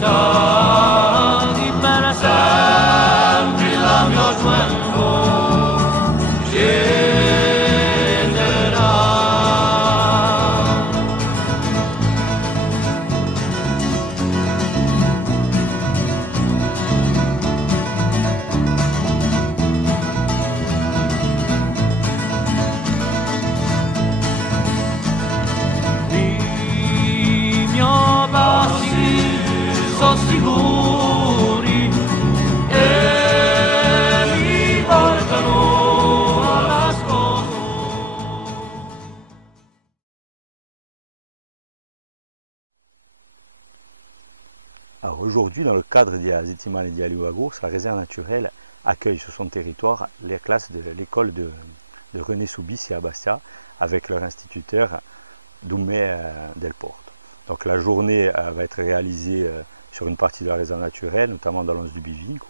città di bella sempre la mia gioventù scenderà. I miei passi sono sicuri e mi portano all'ascolto. Alors aujourd'hui, dans le cadre de la Zettimane di Aliwagours, la réserve naturelle accueille sur son territoire les classes de l'école de René Soubis à Bastia avec leur instituteur Doumé Del Porto. Donc la journée va être réalisée sur une partie de la réserve naturelle, notamment dans l'Once du Bivico.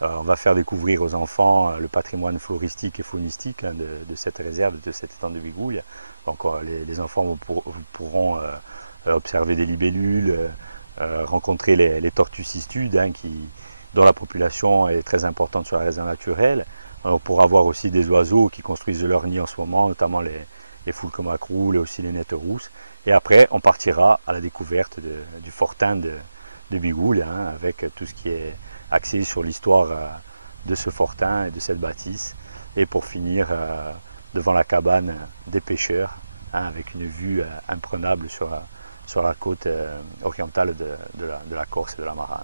On va faire découvrir aux enfants le patrimoine floristique et faunistique de cette réserve, de cet étang de Bigouille. Donc les enfants pourront observer des libellules, rencontrer les tortues cistudes dont la population est très importante sur la réserve naturelle. On pourra voir aussi des oiseaux qui construisent leur nid en ce moment, notamment les foulques macroules et aussi les nettes rousses. Et après, on partira à la découverte du fortin de Bigouille, avec tout ce qui est axé sur l'histoire de ce fortin et de cette bâtisse. Et pour finir, devant la cabane des pêcheurs, avec une vue imprenable sur la côte orientale de la Corse et de la Marane.